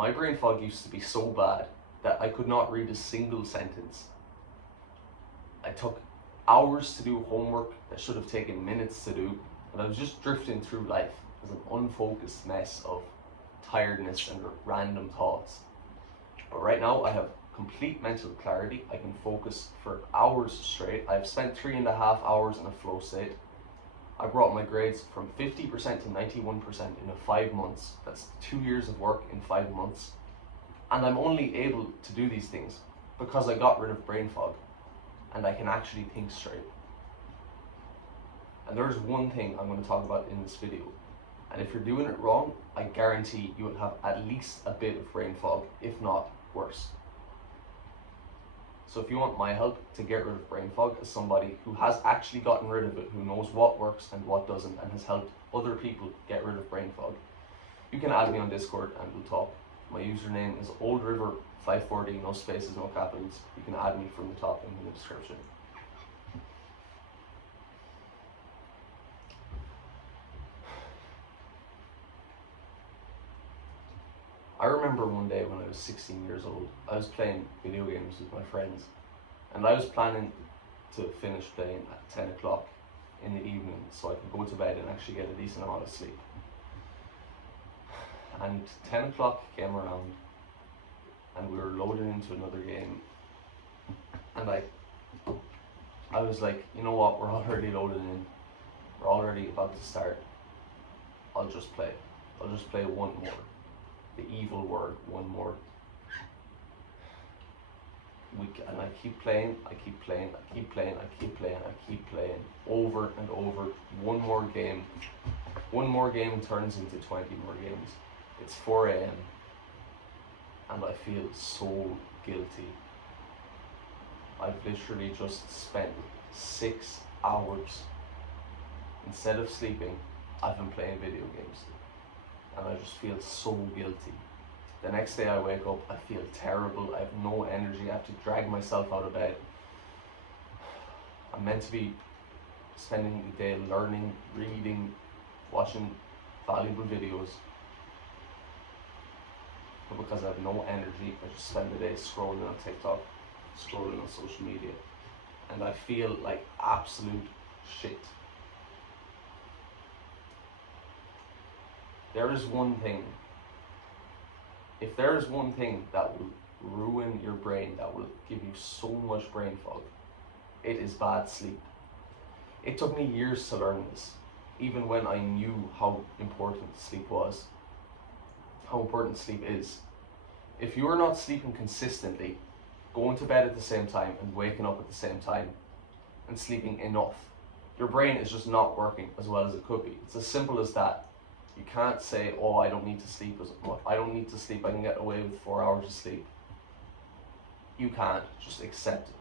My brain fog used to be so bad that I could not read a single sentence. I took hours to do homework that should have taken minutes to do, and I was just drifting through life as an unfocused mess of tiredness and random thoughts. But right now I have complete mental clarity. I can focus for hours straight. I've spent 3.5 hours in a flow state. I brought my grades from 50% to 91% in 5 months. That's 2 years of work in 5 months. And I'm only able to do these things because I got rid of brain fog and I can actually think straight. And there's one thing I'm going to talk about in this video. And if you're doing it wrong, I guarantee you will have at least a bit of brain fog, if not worse. So if you want my help to get rid of brain fog as somebody who has actually gotten rid of it, who knows what works and what doesn't, and has helped other people get rid of brain fog, you can add me on Discord and we'll talk. My username is oldriver540, no spaces, no capitals. You can add me from the top in the description. I remember one day when I was 16 years old, I was playing video games with my friends, and I was planning to finish playing at 10 o'clock in the evening so I could go to bed and actually get a decent amount of sleep. And 10 o'clock came around and we were loaded into another game, and I was like, you know what, we're already loaded in, we're already about to start, I'll just play one more. The evil word, one more. And I keep playing, over and over. One more game turns into 20 more games. It's 4 a.m. and I feel so guilty. I've literally just spent 6 hours, instead of sleeping, I've been playing video games. And I just feel so guilty. The next day I wake up, I feel terrible, I have no energy, I have to drag myself out of bed. I'm meant to be spending the day learning, reading, watching valuable videos. But because I have no energy, I just spend the day scrolling on TikTok, scrolling on social media. And I feel like absolute shit. There is one thing, if there is one thing that will ruin your brain, that will give you so much brain fog, it is bad sleep. It took me years to learn this, even when I knew how important sleep was, how important sleep is. If you are not sleeping consistently, going to bed at the same time and waking up at the same time, and sleeping enough, your brain is just not working as well as it could be. It's as simple as that. You can't say, oh, I don't need to sleep as much. I don't need to sleep. I can get away with 4 hours of sleep. You can't. Just accept it.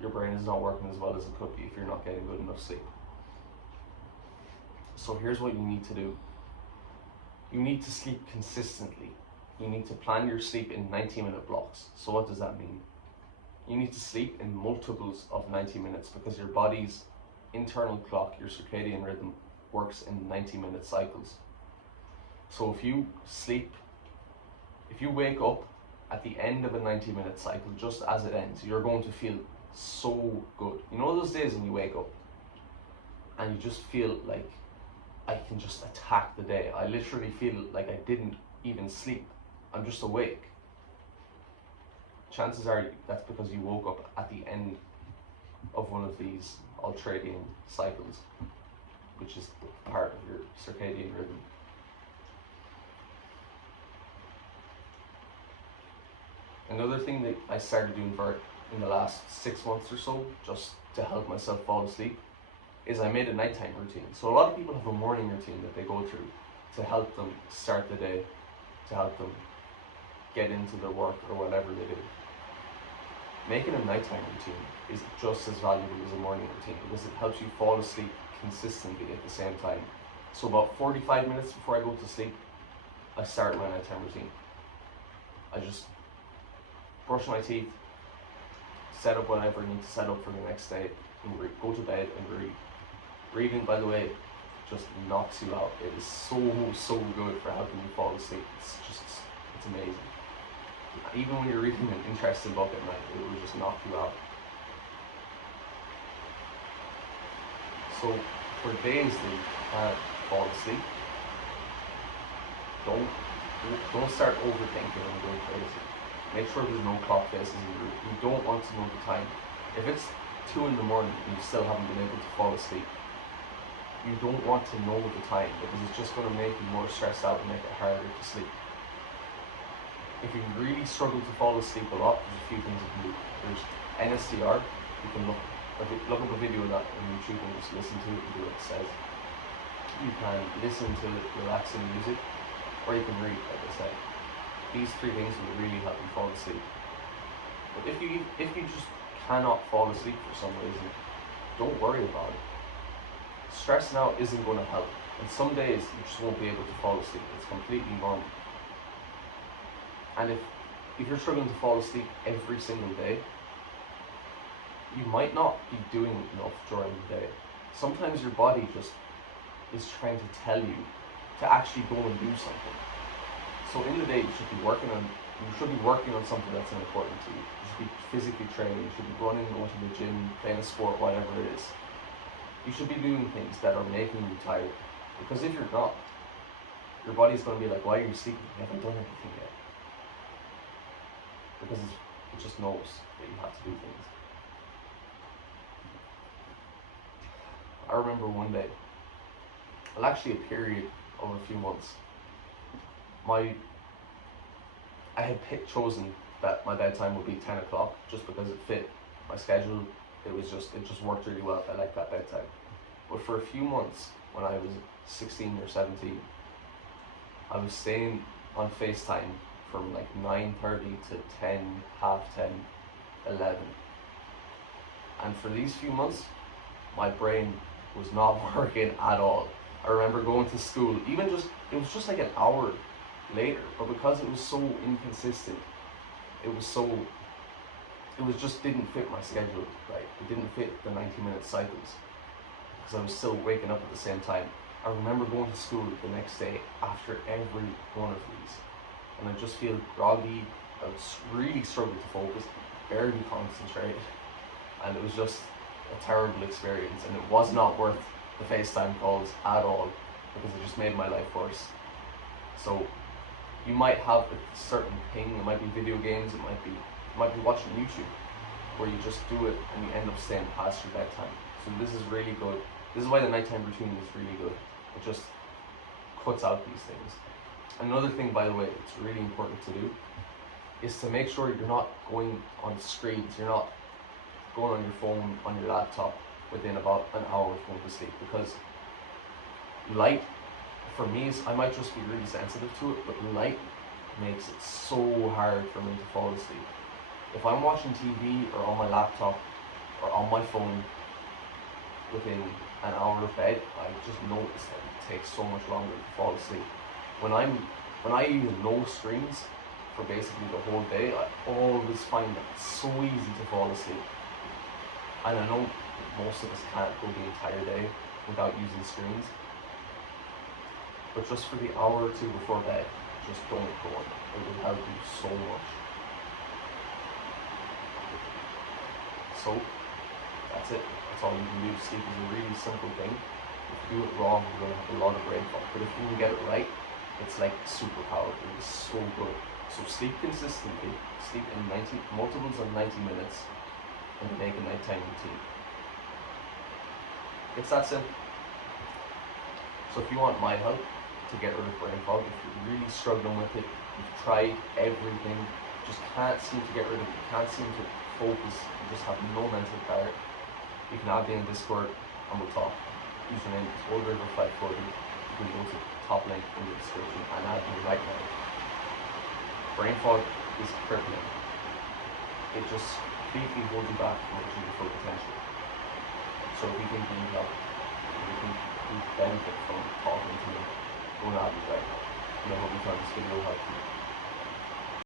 Your brain is not working as well as it could be if you're not getting good enough sleep. So here's what you need to do. You need to sleep consistently. You need to plan your sleep in 90-minute blocks. So what does that mean? You need to sleep in multiples of 90 minutes because your body's internal clock, your circadian rhythm, works in 90-minute cycles. So if you wake up at the end of a 90-minute cycle, just as it ends, you're going to feel so good. You know those days when you wake up and you just feel like, I can just attack the day. I literally feel like I didn't even sleep. I'm just awake. Chances are that's because you woke up at the end of one of these ultradian cycles, which is part of your circadian rhythm. Another thing that I started doing in the last 6 months or so, just to help myself fall asleep, is I made a nighttime routine. So a lot of people have a morning routine that they go through to help them start the day, to help them get into their work or whatever they do. Making a nighttime routine is just as valuable as a morning routine because it helps you fall asleep consistently at the same time. So about 45 minutes before I go to sleep, I start my nighttime routine. I just brush my teeth, set up whatever I need to set up for the next day, and go to bed and read. Reading, by the way, just knocks you out. It is so good for helping you fall asleep. It's just It's amazing. Even when you're reading an interesting book at night, it will just knock you out. So for days that you can't fall asleep, don't don't start overthinking and going crazy. Make sure there's no clock faces in your room. You don't want to know the time. If it's 2 in the morning and you still haven't been able to fall asleep, you don't want to know the time because it's just going to make you more stressed out and make it harder to sleep. If you really struggle to fall asleep a lot, there's a few things you can do. There's NSDR. You can look up a video of that on YouTube and just listen to it and do what it says. You can listen to relaxing music, or you can read, like I said. These 3 things will really help you fall asleep. But if you just cannot fall asleep for some reason, don't worry about it. Stressing out isn't going to help. And some days you just won't be able to fall asleep. It's completely normal. And if you're struggling to fall asleep every single day, you might not be doing enough during the day. Sometimes your body just is trying to tell you to actually go and do something. So in the day you should be working on something that's important to you. You should be physically training, you should be running, going to the gym, playing a sport, whatever it is. You should be doing things that are making you tired. Because if you're not, your body's going to be like, why are you sleeping? You haven't done anything yet. Because it just knows that you have to do things. I remember one day, well actually a period of a few months, I had chosen that my bedtime would be 10 o'clock just because it fit my schedule. It just worked really well. I liked that bedtime. But for a few months, when I was 16 or 17, I was staying on FaceTime from like 9:30 to 10, half 10, 11. And for these few months, my brain was not working at all. I remember going to school, it was just like an hour later, but because it was so inconsistent, it just didn't fit my schedule right. It didn't fit the 90-minute cycles because I was still waking up at the same time. I remember going to school the next day after every one of these, and I just feel groggy. I would really struggle to focus, barely concentrate, and it was just a terrible experience, and it was not worth the FaceTime calls at all because it just made my life worse. So you might have a certain thing, it might be video games, it might be watching YouTube, where you just do it and you end up staying past your bedtime. So this is really good. This is why the nighttime routine is really good. It just cuts out these things. Another thing, by the way, it's really important to do is to make sure you're not going on screens, you're not going on your phone, on your laptop within about an hour of going to sleep, because light, for me, I might just be really sensitive to it, but light makes it so hard for me to fall asleep. If I'm watching TV or on my laptop or on my phone within an hour of bed, I just notice that it takes so much longer to fall asleep. When I use no screens for basically the whole day, I always find that it's so easy to fall asleep. And I know most of us can't go the entire day without using screens, but just for the hour or two before bed, just don't go on. It will help you so much. So that's it. That's all you can do. Sleep is a really simple thing. If you do it wrong, you're going to have a lot of brain fog. But if you can get it right, it's like superpower. It is so good. So sleep consistently. Sleep in multiples of 90 minutes, and make a nighttime routine. It's that simple. So if you want my help to get rid of brain fog, if you're really struggling with it, you've tried everything, just can't seem to get rid of it, you can't seem to focus, you just have no mental clarity, you can add me in Discord and we'll talk. Username is OldRiver540. You can go to the top link in the description and add me right now. Brain fog is crippling. It just completely holds you back from reaching your full potential. So if you think you need help, if you think you benefit from talking to me, go and add me right now. And I hope you found this video helpful.